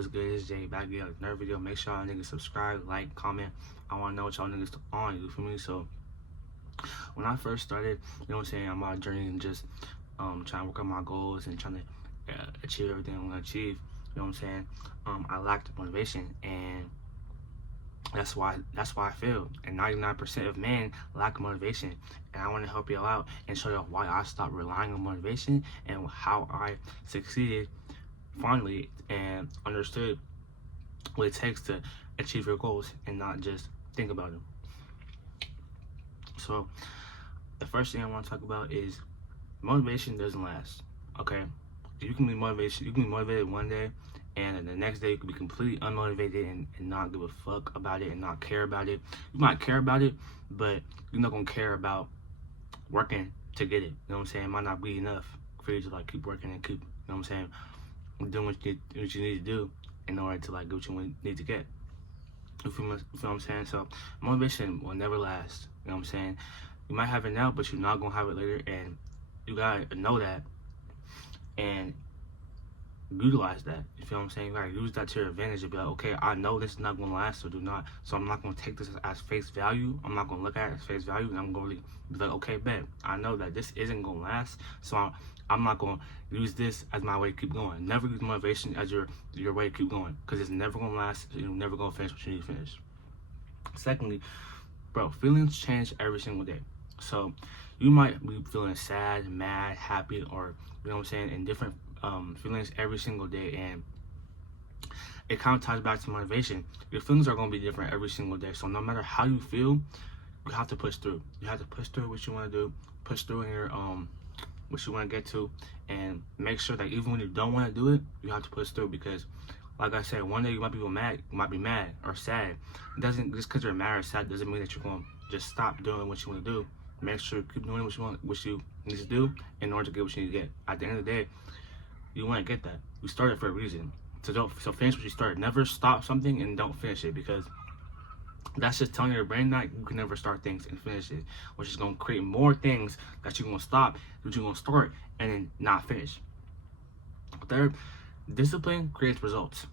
what's good? It's Jay back again with another video. Make sure y'all niggas subscribe, like, comment. I want to know what y'all niggas on, you feel me? So, when I first started, you know what I'm saying, I'm on a journey and just trying to work on my goals and trying to achieve everything I want to achieve. You know what I'm saying? I lacked motivation, and that's why I failed. And 99% of men lack motivation. And I want to help y'all out and show y'all why I stopped relying on motivation and how I succeeded finally and understood what it takes to achieve your goals and not just think about them. So the first thing I want to talk about is motivation doesn't last. Okay, you can be motivated one day, and the next day you can be completely unmotivated and not give a fuck about it and not care about it. You might care about it, but you're not gonna care about working to get it. You know what I'm saying? It might not be enough for you to like keep working and keep, you know what I'm saying, doing what you need to do in order to like get what you need to get. You feel what I'm saying? So motivation will never last. You know what I'm saying? You might have it now, but you're not gonna have it later, and you gotta know that and utilize that. You feel what I'm saying? You gotta use that to your advantage and be like, okay, I know this is not gonna last, so I'm not gonna take this as face value. I'm not gonna look at it as face value, and I'm gonna really be like, okay, bet, I know that this isn't gonna last, so I'm not gonna use this as my way to keep going. Never use motivation as your way to keep going, because it's never gonna last. You're never gonna finish what you need to finish. Secondly, bro, feelings change every single day. So you might be feeling sad, mad, happy, or you know what I'm saying, in different feelings every single day, and it kind of ties back to motivation. Your feelings are going to be different every single day, so no matter how you feel, you have to push through. You have to push through what you want to do, push through in your what you want to get to, and make sure that even when you don't want to do it, you have to push through, because like I said, one day you might be mad or sad. It doesn't, just because you're mad or sad doesn't mean that you're going to just stop doing what you want to do. Make sure you keep doing what you need to do in order to get what you need to get. At the end of the day, you want to get that. You started for a reason. So finish what you started. Never stop something and don't finish it, because that's just telling your brain that you can never start things and finish it, which is going to create more things that you're going to stop, that you're going to start and then not finish. Third, discipline creates results.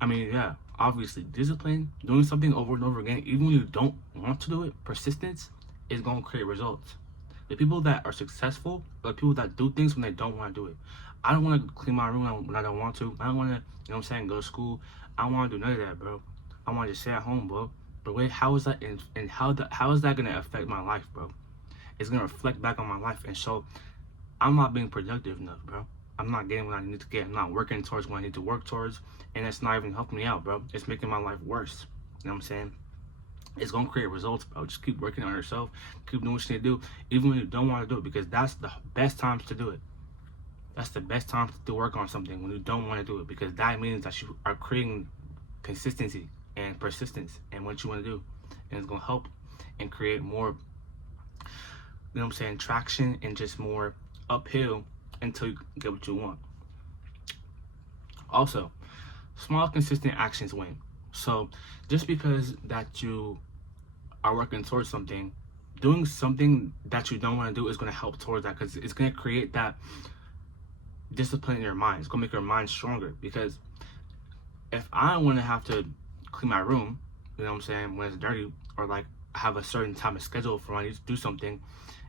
I mean, yeah, obviously, discipline, doing something over and over again, even when you don't want to do it, persistence is going to create results. The people that are successful are the people that do things when they don't want to do it. I don't want to clean my room when I don't want to. I don't want to, you know what I'm saying, go to school. I don't want to do none of that, bro. I want to just stay at home, bro. But wait, how is that, and how is that going to affect my life, bro? It's going to reflect back on my life and show I'm not being productive enough, bro. I'm not getting what I need to get. I'm not working towards what I need to work towards, and it's not even helping me out, bro. It's making my life worse. You know what I'm saying? It's gonna create results, bro. Just keep working on yourself. Keep doing what you need to do, even when you don't want to do it, because that's the best times to do it. That's the best time to work on something, when you don't want to do it, because that means that you are creating consistency and persistence in what you want to do, and it's gonna help and create more, you know what I'm saying, traction and just more uphill until you get what you want. Also, small consistent actions win. So just because that you are working towards something, doing something that you don't want to do is going to help towards that, because it's going to create that discipline in your mind. It's going to make your mind stronger, because if I want to have to clean my room, you know what I'm saying, when it's dirty, or like have a certain time of schedule for when I need to do something,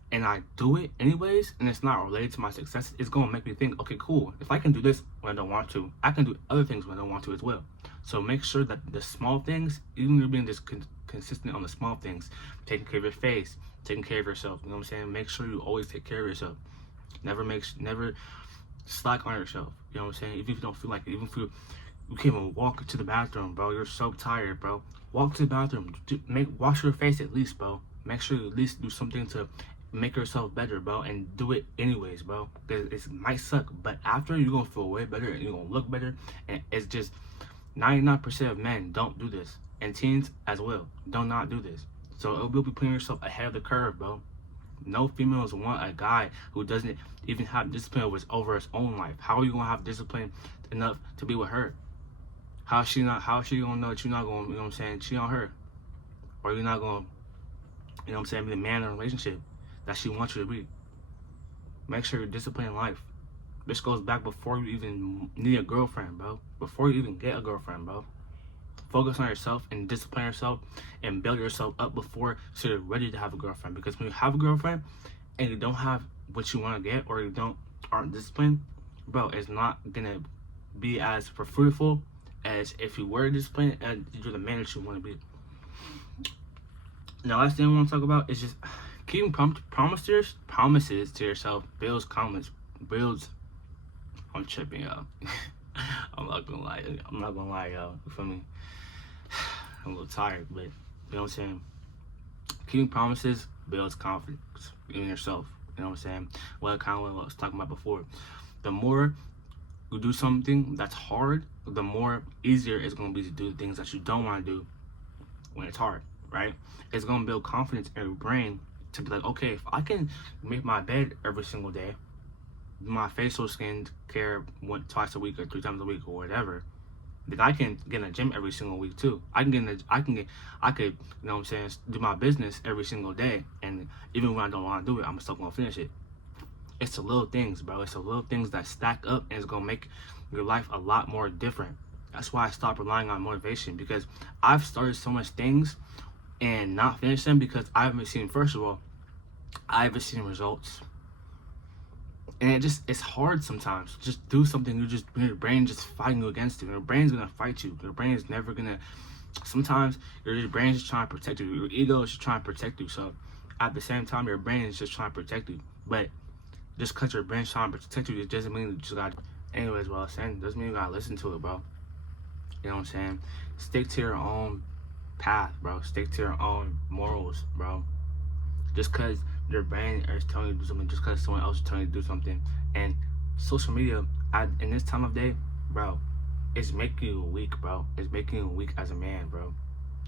and I do it anyways, and it's not related to my success, it's going to make me think, okay, cool, if I can do this when I don't want to, I can do other things when I don't want to as well. So make sure that the small things, even if you're being just consistent on the small things, taking care of your face, taking care of yourself, you know what I'm saying, make sure you always take care of yourself. Never slack on yourself, you know what I'm saying, even if you don't feel like it, even if you can't even walk to the bathroom, bro, you're so tired, bro, walk to the bathroom, wash your face at least, bro. Make sure you at least do something to make yourself better, bro, and do it anyways, bro, because it might suck, but after, you're gonna feel way better and you're gonna look better. And it's just 99% of men don't do this, and teens as well do not do this. So it will be putting yourself ahead of the curve, bro. No females want a guy who doesn't even have discipline over his own life. How are you gonna have discipline enough to be with her? How is she gonna know that you're not gonna, you know what I'm saying, cheat on her, or you're not gonna, you know what I'm saying, be the man in a relationship that she wants you to be? Make sure you're disciplined in life. This goes back before you even need a girlfriend, bro. Before you even get a girlfriend, bro. Focus on yourself and discipline yourself and build yourself up before so you're ready to have a girlfriend. Because when you have a girlfriend and you don't have what you want to get, or you aren't disciplined, bro, it's not gonna be as fruitful as if you were disciplined and you're the man that you want to be. Now, last thing I want to talk about is just keeping promises to yourself builds confidence, builds. I'm tripping, y'all. I'm not gonna lie, y'all. You feel me? I'm a little tired, but you know what I'm saying? Keeping promises builds confidence in yourself. You know what I'm saying? What kind of what I was talking about before. The more you do something that's hard, the more easier it's gonna be to do things that you don't want to do when it's hard, right? It's gonna build confidence in your brain to be like, okay, if I can make my bed every single day, my facial skin care twice a week or 3 times a week or whatever, then I can get in the gym every single week too. I could, you know what I'm saying, do my business every single day, and even when I don't want to do it, I'm still gonna finish it. It's the little things, bro. It's the little things that stack up and it's gonna make your life a lot more different. That's why I stopped relying on motivation, because I've started so much things and not finished them because I haven't seen, first of all, I haven't seen results. And it's hard sometimes. Just do something, your brain just fighting you against it. Your brain's gonna fight you. Your brain is never gonna, sometimes your brain's just trying to protect you. Your ego is just trying to protect you. So at the same time, your brain is just trying to protect you. But just because your brain's trying to protect you, it doesn't mean you just gotta, anyways, what I was saying, doesn't mean you gotta listen to it, bro. You know what I'm saying? Stick to your own path, bro. Stick to your own morals, bro. Just because your brain is telling you to do something, just because someone else is telling you to do something. And social media, in this time of day, bro, it's making you weak, bro. It's making you weak as a man, bro.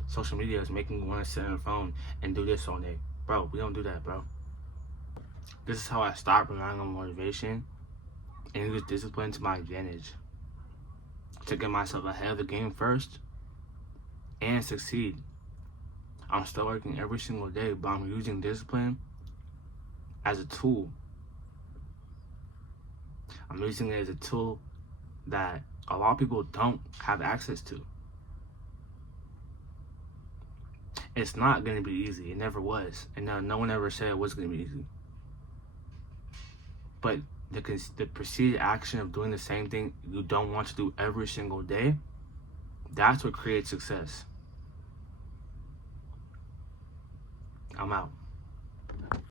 Social media is making you want to sit on your phone and do this all day. Bro, we don't do that, bro. This is how I stopped relying on motivation and use discipline to my advantage. To get myself ahead of the game first and succeed. I'm still working every single day, but I'm using discipline as a tool. I'm using it as a tool that a lot of people don't have access to. It's not going to be easy. It never was. And no one ever said it was going to be easy. But the preceded action of doing the same thing you don't want to do every single day, that's what creates success. I'm out.